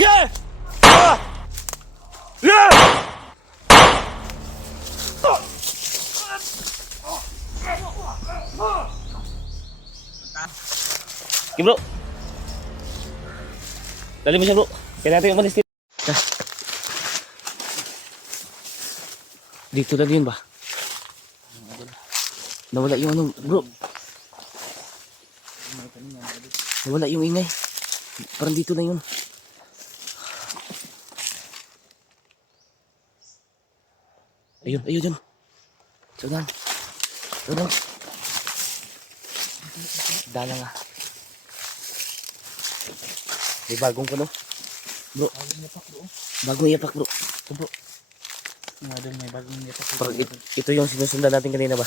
Yeah! Ah! Yeah! Okay, bro. Dali mo siya, bro. Kaya natin umalis dito. Dito lang yun ba? Nawala yung ano, bro. Nawala yung ingay. Parang dito na yun. Ayun, ayun dyan. Sudan. Sudan. Dala nga. May bagong ko, no? Bro. Bagong yapak, bro. Bagong yapak, bro. Ito, bro. Nga doon, may bagong yapak. Parang ito yung sinusundan natin kanina ba?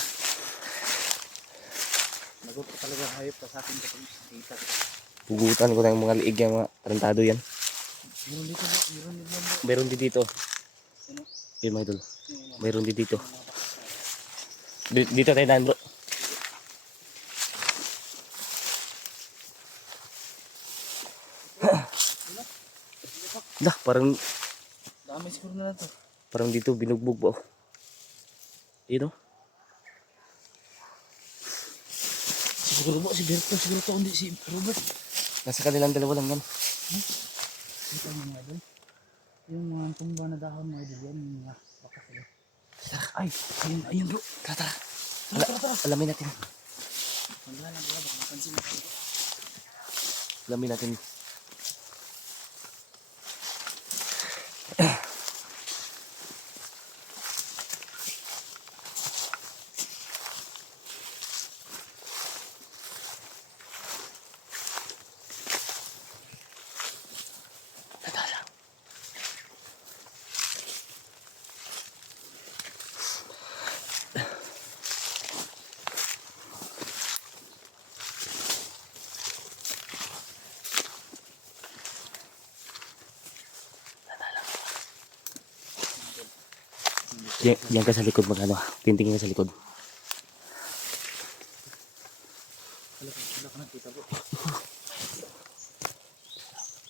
Nagot ko talaga hayop pa sa akin kapag nakita. Pugutan ko na yung mga liig yung mga tarantado yan. Meron dito, bro. Meron din dito. Yun, mga idol. Meron din dito. Dito tayo daan, bro. Dah, parang dami siguro na to. Parang dito binugbog ba? Dito. Siguro mo si Berto, siguro to hindi si Robert. Nasa kanilang dalawa lang yan. Kita mo mga doon. Yung mga tumba na dahon mga doon yan, yung mga baka sila. Ay, ayun bro. Tara. Alamin natin. Alamin natin. Diyan ka sa likod magano, tintingin ka sa likod.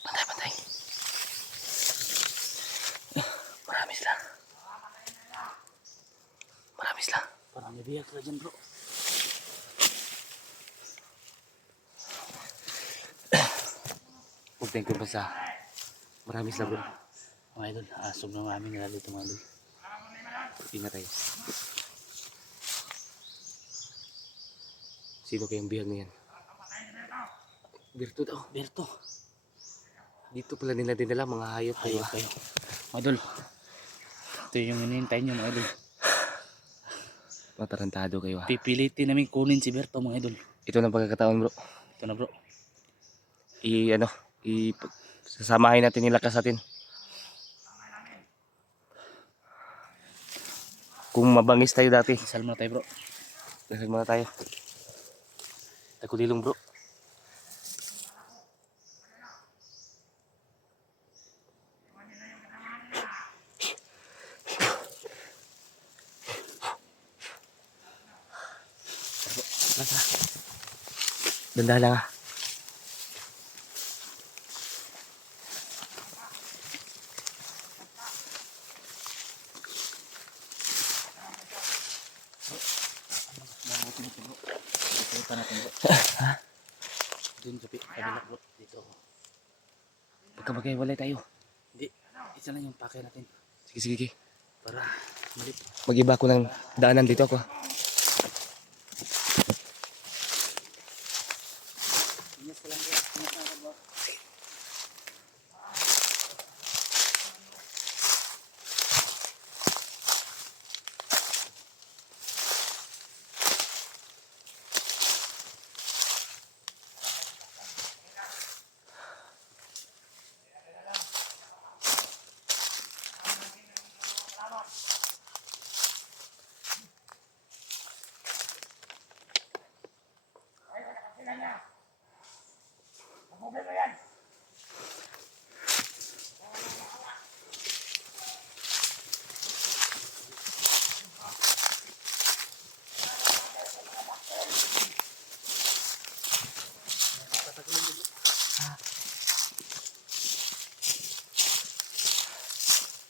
Pantay, pantay. Marami sila. Marami sila. Parang may biyak na dyan, bro. Pagtingin ko ba sa marami sila, bro. Mga idol, asog na marami nila dito mga idol. Ingat tayo. Sino kayang bihag na yan? Berto daw. Berto. Dito pala nila dinala mga hayop kayo. Mga idol. Ito yung hinihintay nyo mga idol. Matarantado kayo ha. Pipilitin namin kunin si Berto mga idol. Ito na pagkakataon bro. Ito na bro. Sasamahin natin yung lakas natin. Kung mabangis tayo dati. Dasal muna tayo bro. Dasal muna tayo. Takulilong bro. Danda lang ah. Doon sa kabila bro, dito. Pagkabagay walay tayo. Hindi, isa lang yung pakay natin. Sige, sige. Para malip. Mag-iba ko ng daanan dito ako.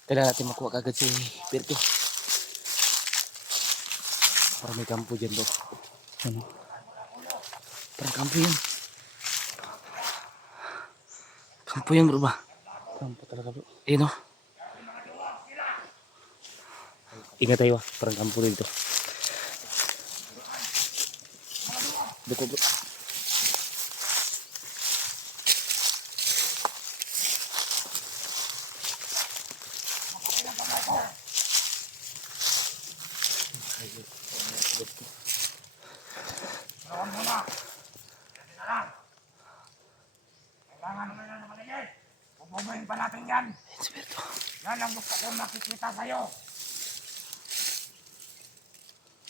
Kailangan natin makuha kagad si Berto. Para may kampo dyan bro. Ano? Parang kampo yan. Kampo yan bro ba? Kampo talaga bro. Ayun o. Ingat tayo ah. Parang kampo dito. Duko bro. Kailangan naman na naman yan. Pupubuhin pa natin yan. Ayun si Berto. Yan ang gusto ko makikita sa'yo.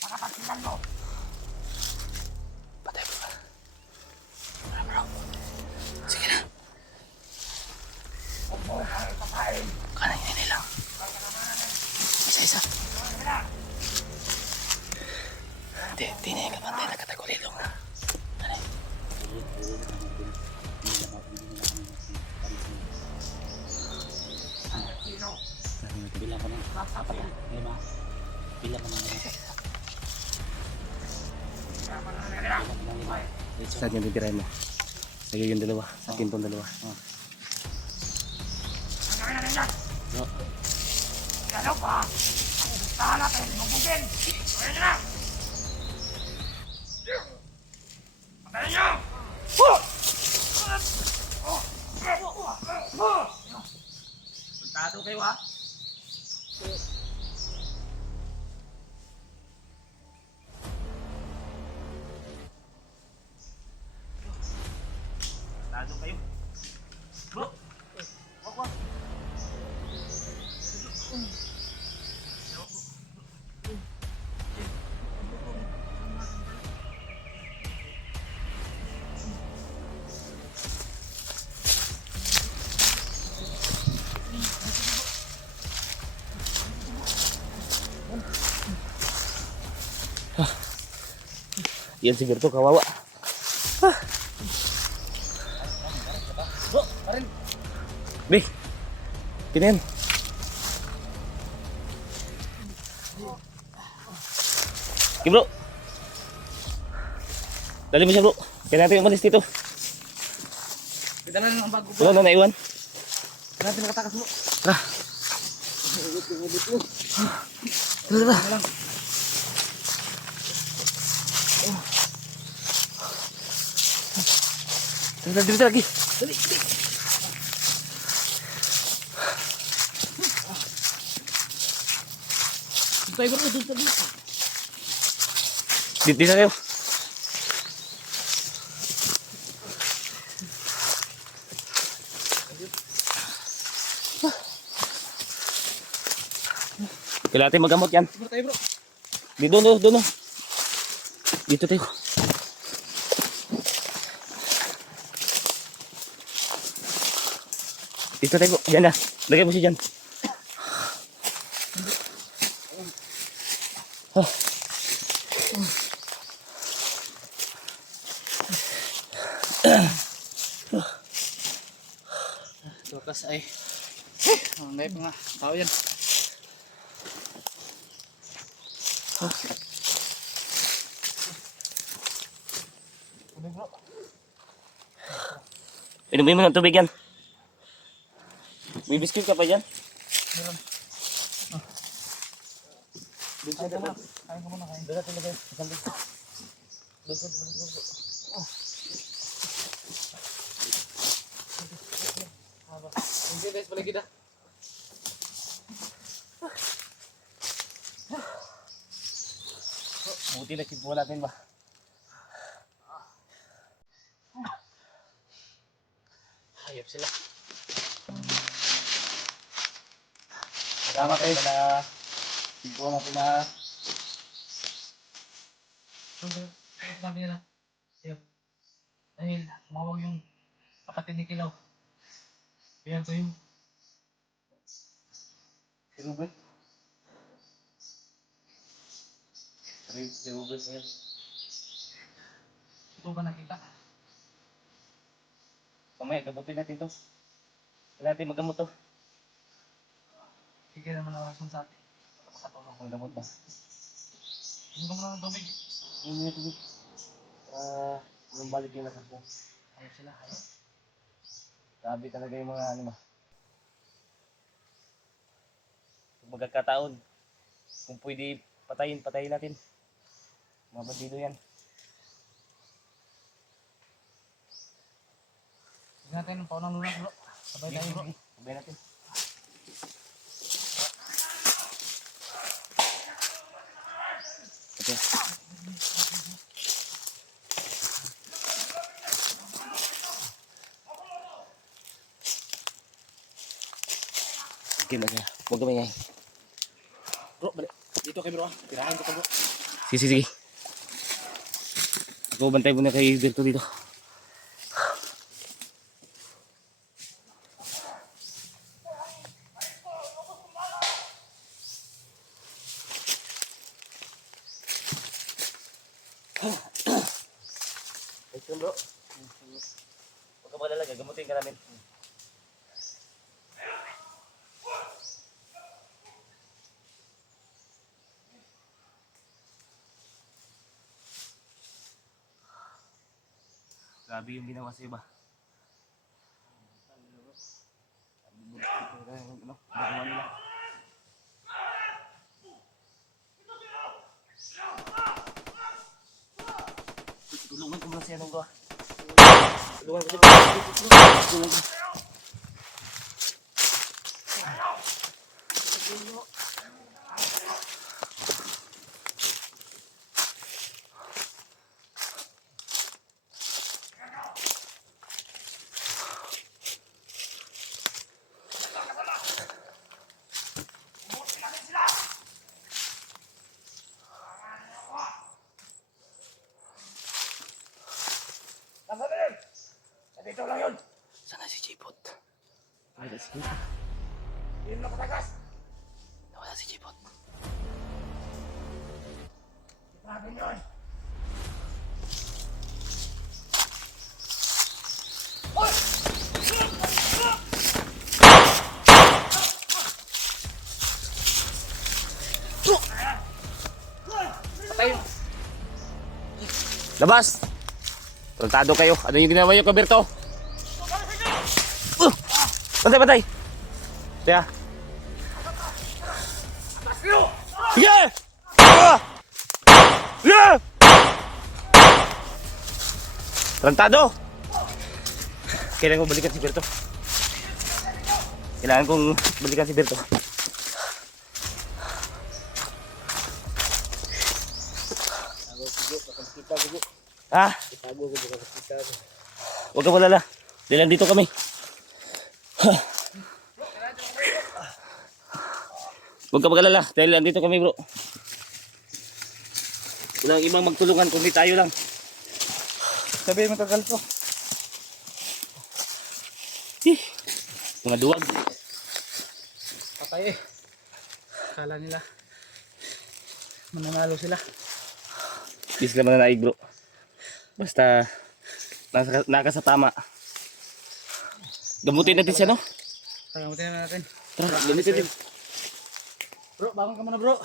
Makapagsilan mo. Patay bro. Wala bro. Sige na. Pupuhin ka ipakain. Kanan yun lang. Isa-isa. Di na yung kapantay na katagulilong. Ano? Bilang ko na. Apat na. 5. Bilang ko na. Saan yung titirahin mo? Lagay yung dalawa. Sa akin tong dalawa. Ang gawin natin yan. No. Ano pa? Gustahan natin. Bubugin. Gawin na. Patayin niyo. Puntado kayo ha. Puntado kayo. Bro. Wag. Yan si Berto, kawawa. Bro, parin. Be, kinin. Okay bro. Dali mo siya bro. Kaya natin umalis dito. Kita na lang ang bago Wala na naiwan. Kaya natin nakatakas bro. Tara. Tara, tara. Tara, dito lagi. Dali, dali. Tayo bro, dito dito. Dito na kayo. Kailangan natin magamot yan. Bro, tayo bro. Dito, doon. Dito tayo. Dito tayo. Yan na. Lagay mo siya dyan. Oh. Tukas ay. Ang dahil mga tao yan. Inumin mo ng tubig yan. May biscuit ka pa dyan? Meron. Kain ka muna. Kain ko muna, kain. Doon natin lagay. Doon. Hindi, guys, balik kita. Buti na kipuha natin ba? Hayop sila. Salamat kayo na kipuha natin na Sabi nila, ayun, dahil mawag yung kapatid ni Kilaw. Kaya ko yung si Ruben. Si Ruben sir. ito ba nakita? Mamaya, gabutin natin to. Kailangan natin magamot to. Bigyan naman ang rason sa atin. Makatulong. Ang lamot ba? Hindi mo naman tubig. Yung tubig. Yung balik yung lakas mo. Ayaw sila, ayaw. Grabe talaga yung mga ano ba. Kung magkakataon, kung pwede patayin, patayin natin. Mga bandido yan. Tignan natin ang paunang lunas bro. Sabay tayo bro. Sabay natin. Okay. Okay, okay. Huwag ka maingay. Bro, balik. Dito kay bro ah. Tirahan ko pa bro. Sige, sige. Ako bantay muna kay Berto dito. Ito bro. Huwag ka magalala, gagamutin ka namin. Grabe yung ginawa sa iba. Ano? Gagawa nila. Tulungan ko muna siya nung gawa. Tulungan ko siya. Tulungan ko. Dito lang yun. Sana si Jipot? Wala si Jipot. Hindi mo nakatagas. Wala si Jipot. Natin yun. Patay mo. Labas! Tratado kayo. Ano yung ginawa niyo, Kaberto? Patay, patay! Kaya. Sige! Sige! Trantado! Kailangan kong balikan si Berto. Kailangan kong balikan si Berto. Ha? Huwag ka malala. Dahil dito kami. Huwag ka magalala. Dahil andito kami bro. Walang ibang magtulungan kundi tayo lang. Sabihin mo tagal to. Mga duwag. Patay eh. Kala nila mananalo sila. Di sila mananaig bro. Basta naka sa tama. Gamutin natin siya no? Tagamutin na natin. Tara, gamutin natin. Bro, bangon ka muna bro.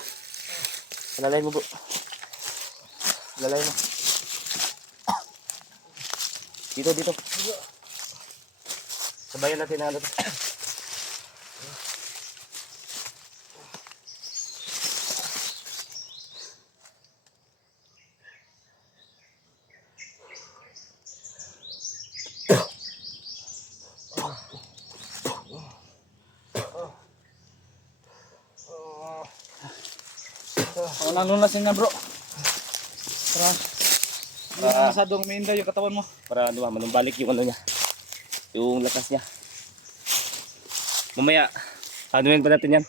Alalayin mo bro. Alalayin mo. Dito, dito. Sabayan natin ang ano to. O, nalunasin na bro. Tara. Hindi na masadong umiinda yung katawan mo. Para ano ba, manumbalik yung ano niya. Yung lakas niya. Mamaya, anuin pa natin yan.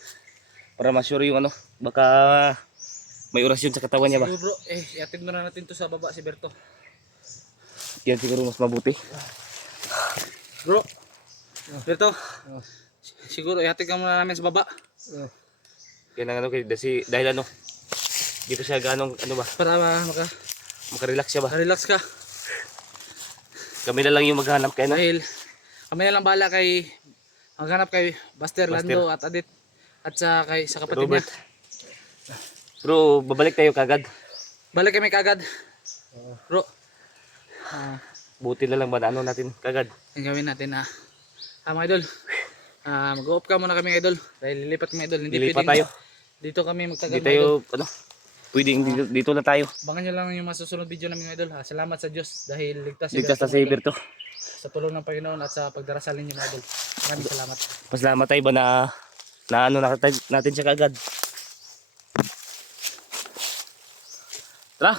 Para ma-sure yung ano. Baka may orasyon sa katawan niya ba. Siguro bro, iatid mo na natin to sa baba si Berto. Yan siguro mas mabuti. Bro, Berto, siguro ihatid ka muna namin sa baba. Yan ang ano, dahil ano, dito siya ganong ano ba, Para makarelax siya ba. relax ka. Kami na lang yung maghanap kay ano. Dahil kami na lang bahala kay maghanap kay Buster, Buster. Lando at Adit. at sa kapatid Robert. niya. Bro, babalik tayo kagad. Balik kami kagad. Bro, Buti na lang ba na ano natin kagad. ang gawin natin mga idol. Mag-off ka muna kami idol. Dahil lilipat kami idol. Hindi Lilipat pwedeng tayo. dito kami magtagal Hindi mga idol. tayo, ano, pwedeng dito na tayo. Abangan nyo lang yung masusunod video namin mga idol. Salamat sa Diyos dahil ligtas Ligtas na Berto, si mga idol. Berto. Sa tulong ng Panginoon at sa pagdarasalin niyo mga idol. Maraming salamat. Pasalamat tayo ba na ano natin siya kagad. Tara!